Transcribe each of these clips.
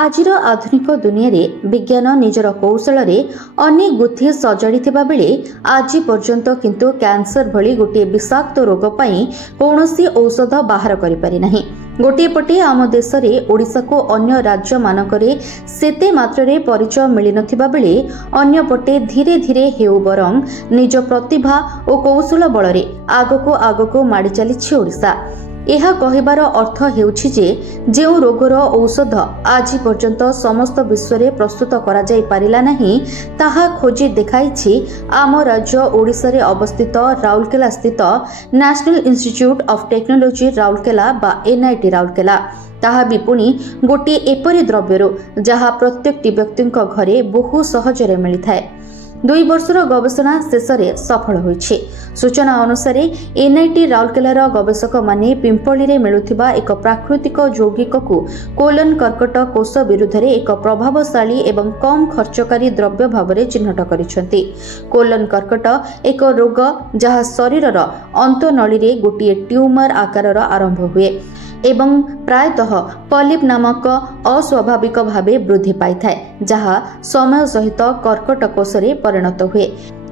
आजिर आधुनिक दुनिया रे विज्ञान निजर कौशल अनेक गुथि सजाड़ी बेले आज पर्यंत किंतु कैंसर भली गोटे विषाक्त रोग पाई कौनसी औषध बाहर करि पारि नाही। गोटे पटे आम देश में ओडिशा को अन्य राज्य मानकरे सेते मात्रे परिचय मिल नथिबा बेले अन्य पटे धीरे धीरे हेउ बरं निज प्रतिभा और कौशल बल आगको आगको माड़ी चलीछि ओडिशा। यह कहिबार अर्थ हेउछि जे जेउ रोगर औषध आज पर्यंत समस्त विश्व में प्रस्तुत करा जाई पारिला नाही ताहा खोजी देखाइछि आम राज्य ओडिशा रे अवस्थित राउरकेला स्थित national institute of technology Rourkela बा NIT राउरकेला। ताहा भी पुणी गोटे एपरी द्रव्यरो जहा प्रत्येक व्यक्ति घरे बहु सहजरे मिलिथाए। 2 वर्षर गवेषणा शेष में सफल होइछि। सूचना अनुसार NIT राउरकेलार गवेषक माने पिंपली रे मिलुथिबा एक प्राकृतिक यौगिक को कोलन कर्कट कोष विरुद्ध रे एक प्रभावशाली एवं कम खर्चकारी द्रव्य भाव में चिन्हट करिसेंति। कोलन कर्कट एक रोग जहा शरीरर अंतनळी रे गोटे ट्यूमर आकार आरंभ हुए एवं प्रायतः पॉलिप नामक अस्वाभाविक भावे वृद्धि पाइथाए जहा समय सहित कर्कट कोषरे परिणत हुए।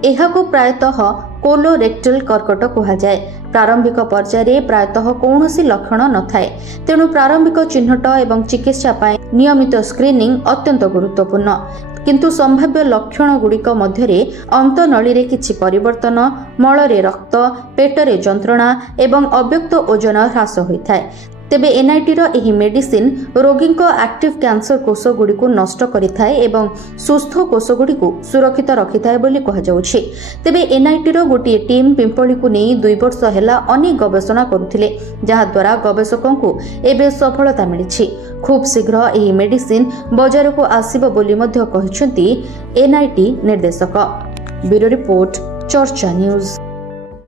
एहाको प्रायतः कोलोरेक्टल कर्कट कहुए। प्रारंभिक पर्यायर प्रायतः कौनसी लक्षण नथाए, तेणु प्रारंभिक चिन्हट एवं चिकित्सा पाई नियमित स्क्रीनिंग अत्यंत गुरुत्वपूर्ण। किंतु संभाव्य लक्षण गुड़िक मध्यरे अंतनळी रे किछि परिवर्तन, मलरे रक्त, पेटरे जंत्रणा एवं अव्यक्त ओजन ह्रास होइथाए। तेबे NIT रो एही मेडिसिन रोगी को एक्टिव कैंसर कोष गुडी को नष्ट करिथाए एवं सुस्थ कोष गुडी को सुरक्षित रखिथाए बोली कहा जाउछि। तेबे NIT रो गोटे टीम पिंपली को नै 2 वर्ष हेला अनेक गवेषणा करुथिले जहा द्वारा गवेषकों को एबे सफलता मिलिछि। खूब शीघ्र एही मेडिसिन बाजार को आसीबो बोली मध्य कहिसंती NIT निर्देशक। ब्यूरो रिपोर्ट चर्चा न्यूज।